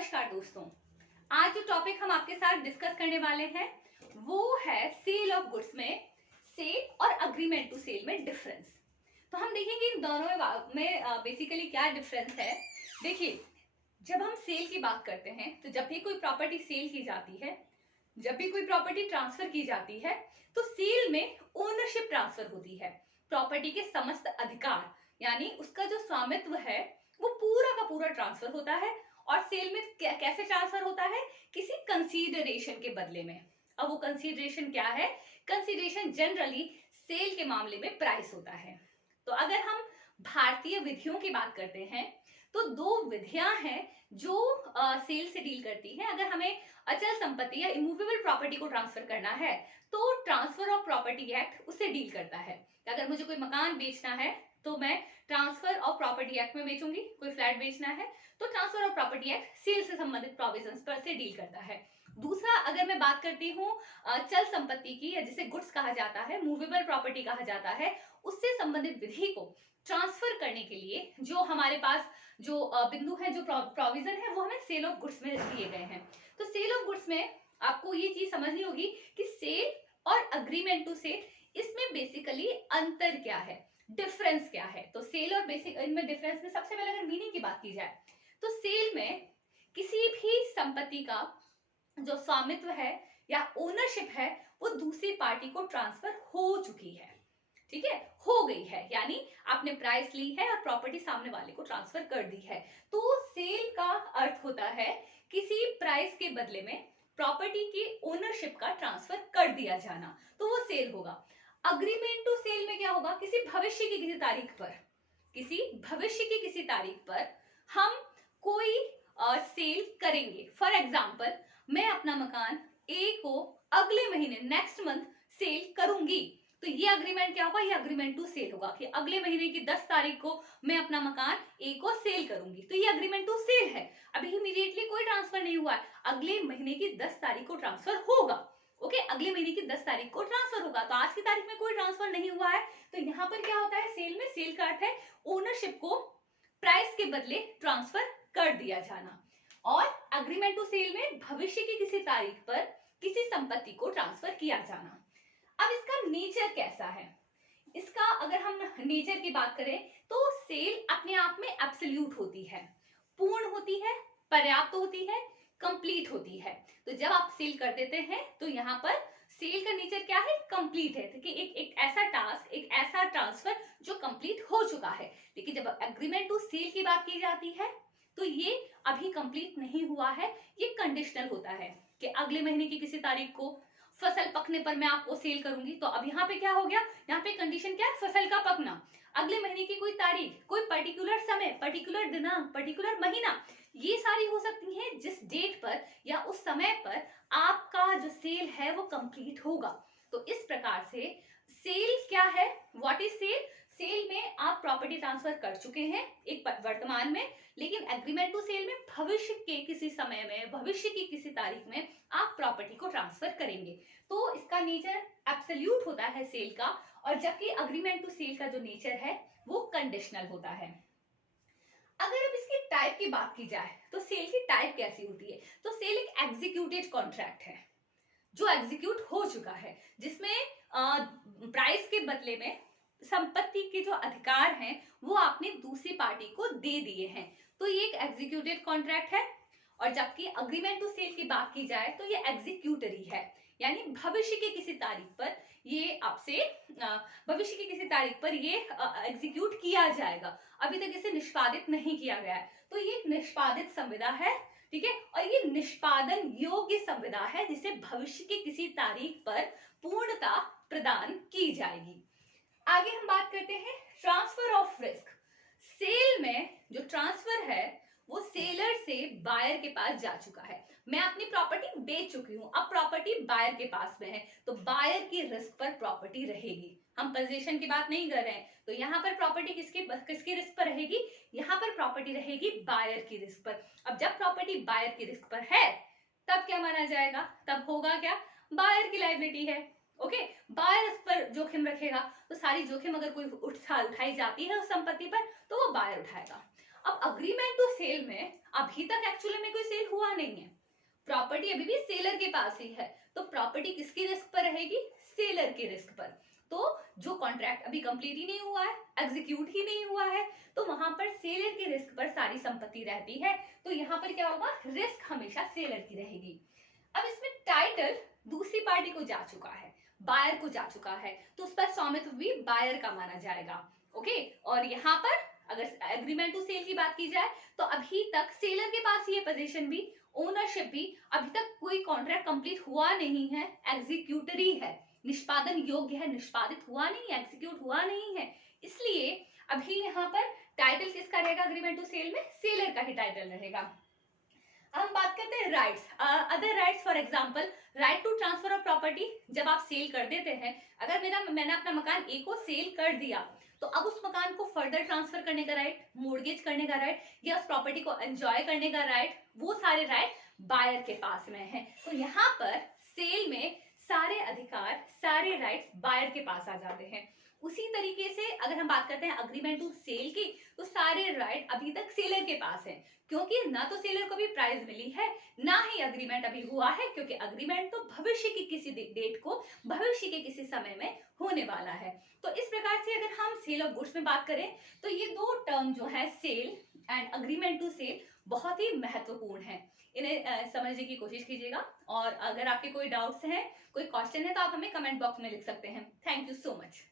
नमस्कार दोस्तों, आज जो टॉपिक हम आपके साथ डिस्कस करने वाले हैं वो है सेल ऑफ गुड्स में सेल और अग्रीमेंट टू सेल में डिफरेंस। तो हम देखेंगे इन दोनों में बेसिकली क्या डिफरेंस है। देखिए, जब हम सेल की बात करते हैं तो जब भी कोई प्रॉपर्टी सेल की जाती है, जब भी कोई प्रॉपर्टी ट्रांसफर की जाती है तो सेल में ओनरशिप ट्रांसफर होती है। प्रॉपर्टी के समस्त अधिकार यानी उसका जो स्वामित्व है वो पूरा का पूरा ट्रांसफर होता है। और सेल में कैसे ट्रांसफर होता है? किसी कंसीडरेशन के बदले में। अब वो कंसीडरेशन क्या है? कंसीडरेशन जनरली सेल के मामले में प्राइस होता है। तो अगर हम भारतीय विधियों की बात करते हैं तो दो विधियां हैं जो सेल से डील करती हैं। अगर हमें अचल संपत्ति या इमूवेबल प्रॉपर्टी को ट्रांसफर करना है तो ट्रांसफर ऑफ प्रॉपर्टी एक्ट उससे डील करता है। अगर मुझे कोई मकान बेचना है तो मैं ट्रांसफर ऑफ प्रॉपर्टी एक्ट में बेचूंगी। कोई फ्लैट बेचना है तो transfer of property act sale से संबंधित प्रोविजंस पर से डील करता है। दूसरा, अगर मैं बात करती हूँ चल संपत्ति की या जिसे गुड्स कहा जाता है, मूवेबल प्रॉपर्टी कहा जाता है, उससे संबंधित विधि को ट्रांसफर करने के लिए जो हमारे पास जो बिंदु है, जो प्रोविजन है, वो हमें सेल ऑफ गुड्स में दिए गए हैं। तो सेल ऑफ गुड्स में आपको ये चीज समझनी होगी कि सेल और अग्रीमेंट टू सेल, इसमें बेसिकली अंतर क्या है, डिफरेंस क्या है। तो सेल और बेसिक इनमें डिफरेंस में सबसे पहले अगर मीनिंग की बात की जाए तो सेल में किसी भी संपत्ति का जो स्वामित्व है या ओनरशिप है वो दूसरी पार्टी को ट्रांसफर हो चुकी है। ठीक है, हो गई है, यानी आपने प्राइस ली है और प्रॉपर्टी सामने वाले को ट्रांसफर कर दी है। तो सेल का अर्थ होता है किसी प्राइस के बदले में प्रॉपर्टी की ओनरशिप का ट्रांसफर कर दिया जाना, तो वो सेल होगा। अग्रीमेंट टू सेल में क्या होगा? किसी भविष्य की किसी तारीख पर, किसी भविष्य की किसी तारीख पर हम कोई सेल करेंगे। फॉर एग्जाम्पल, मैं अपना मकान ए को अगले महीने नेक्स्ट मंथ सेल करूंगी, तो ये अग्रीमेंट क्या होगा? ये अग्रीमेंट टू सेल होगा कि अगले महीने की 10 तारीख को मैं अपना मकान ए को सेल करूंगी, तो ये अग्रीमेंट टू सेल है। अभी इमीडिएटली कोई ट्रांसफर नहीं हुआ है, अगले महीने की 10 तारीख को ट्रांसफर होगा। ओके, अगले महीने की 10 तारीख को ट्रांसफर होगा। तो आज की तारीख में कोई ट्रांसफर नहीं हुआ है, तो यहाँ पर क्या होता है? सेल में सेल का अर्थ है ओनरशिप को प्राइस के बदले ट्रांसफर कर दिया जाना। और अग्रीमेंट टू सेल में भविष्य की किसी तारीख पर किसी संपत्ति को ट्रांसफर किया जाना। अब इसका नेचर कैसा है? इसका अगर हम नेचर की बात करें तो सेल अपने आप में एब्सोल्यूट होती है, पूर्ण होती है, पर्याप्त होती है, कंप्लीट होती है। तो जब आप सेल कर देते हैं तो यहाँ पर सेल का नेचर क्या है? कंप्लीट है, कि एक ऐसा टास्क, एक ऐसा ट्रांसफर जो कंप्लीट हो चुका है। लेकिन जब एग्रीमेंट टू सेल की बात की जाती है तो ये अभी कंप्लीट नहीं हुआ है, ये कंडीशनल होता है कि अगले महीने की किसी तारीख को फसल पकने पर मैं आपको सेल करूंगी। तो अब यहाँ पे क्या हो गया? यहाँ पे कंडीशन क्या है? फसल का पकना, अगले महीने की कोई तारीख, कोई पर्टिकुलर समय, पर्टिकुलर दिनांक, पर्टिकुलर महीना, ये सारी हो सकती है जिस डेट पर या उस समय पर आपका जो सेल है वो कंप्लीट होगा। तो इस प्रकार से सेल क्या है? What is cell? सेल में आप प्रॉपर्टी ट्रांसफर कर चुके हैं एक वर्तमान में, लेकिन एग्रीमेंट टू सेल में भविष्य के किसी समय में, भविष्य की किसी तारीख में आप प्रॉपर्टी को ट्रांसफर करेंगे। तो इसका नेचर एब्सोल्यूट होता है सेल का, और जबकि अग्रीमेंट टू सेल का जो नेचर है वो कंडीशनल होता है। अगर अब इसकी टाइप की बात की जाए तो सेल की टाइप कैसी होती है? तो सेल एक एग्जीक्यूटेड कॉन्ट्रैक्ट है जो एग्जीक्यूट हो चुका है, जिसमें प्राइस के बदले में संपत्ति के जो अधिकार हैं वो आपने दूसरी पार्टी को दे दिए हैं, तो ये एक एग्जीक्यूटेड कॉन्ट्रैक्ट है। और जबकि अग्रीमेंट टू सेल की बात की जाए तो ये एग्जीक्यूटरी है, यानी भविष्य की किसी तारीख पर ये आपसे भविष्य की किसी तारीख पर ये एग्जीक्यूट किया जाएगा, अभी तक इसे निष्पादित नहीं किया गया है, तो ये निष्पादित संविदा है। ठीक है, और ये निष्पादन योग्य संविदा है जिसे भविष्य की किसी तारीख पर पूर्णता प्रदान की जाएगी। आगे हम बात करते हैं ट्रांसफर ऑफ रिस्क। सेल में जो ट्रांसफर है वो सेलर से बायर के पास जा चुका है। मैं अपनी प्रॉपर्टी बेच चुकी हूं, अब प्रॉपर्टी बायर के पास में है, तो बायर की रिस्क पर प्रॉपर्टी रहेगी। हम पोजीशन की बात नहीं कर रहे हैं, तो यहाँ पर प्रॉपर्टी किसकी रिस्क पर रहेगी? यहाँ पर प्रॉपर्टी रहेगी बायर की रिस्क पर। अब जब प्रॉपर्टी बायर की रिस्क पर है तब क्या माना जाएगा? तब होगा क्या? बायर की लायबिलिटी है। ओके, बायर इस पर जोखिम रखेगा, तो सारी जोखिम अगर कोई उठाई जाती है उस संपत्ति पर तो वो बायर उठाएगा। अब अग्रीमेंट टू सेल में अभी तक एक्चुअली में कोई सेल हुआ नहीं है, प्रॉपर्टी अभी भी सेलर के पास ही है, तो प्रॉपर्टी किसकी रिस्क पर रहेगी? सेलर के रिस्क पर। तो जो कॉन्ट्रैक्ट अभी कंप्लीट ही नहीं हुआ है, एग्जीक्यूट ही नहीं हुआ है, तो वहां पर सेलर के रिस्क पर सारी संपत्ति रहती है, तो यहाँ पर क्या होगा? रिस्क हमेशा सेलर की रहेगी। अब इसमें टाइटल दूसरी पार्टी को जा चुका है, बायर को जा चुका है, तो उस पर स्वामित्व भी बायर का माना जाएगा। ओके, और यहाँ पर अगर एग्रीमेंट टू सेल की बात की जाए तो अभी तक सेलर के पास ये पोजीशन भी, ओनरशिप भी, अभी तक कोई कॉन्ट्रैक्ट कंप्लीट हुआ नहीं है, एग्जीक्यूटरी है, निष्पादन योग्य है, निष्पादित हुआ नहीं, एग्जीक्यूट हुआ नहीं है, इसलिए अभी यहाँ पर टाइटल किसका रहेगा? अग्रीमेंट टू सेल में सेलर का ही टाइटल रहेगा। हम बात करते हैं rights, other rights, for example right to transfer of property. जब आप सेल कर देते हैं, अगर मैंने अपना मकान ए को सेल कर दिया, तो अब उस मकान को फर्दर ट्रांसफर करने का राइट, मोर्गेज करने का राइट, या उस प्रॉपर्टी को एंजॉय करने का राइट, वो सारे राइट बायर के पास में है। तो यहाँ पर सेल में सारे अधिकार, सारे राइट्स बायर के पास आ जाते हैं। उसी तरीके से अगर हम बात करते हैं अग्रीमेंट टू सेल की, तो सारे राइट अभी तक सेलर के पास है, क्योंकि ना तो सेलर को भी प्राइस मिली है, ना ही अग्रीमेंट अभी हुआ है, क्योंकि अग्रीमेंट तो भविष्य की किसी डेट को, भविष्य के किसी समय में होने वाला है। तो इस प्रकार से अगर हम सेल ऑफ गुड्स में बात करें, तो ये दो टर्म जो है, sale and agreement to sale, बहुत ही महत्वपूर्ण है। इन्हें समझने की कोशिश कीजिएगा, और अगर आपके कोई डाउट्स हैं, कोई क्वेश्चन है, तो आप हमें कमेंट बॉक्स में लिख सकते हैं। Thank you so much.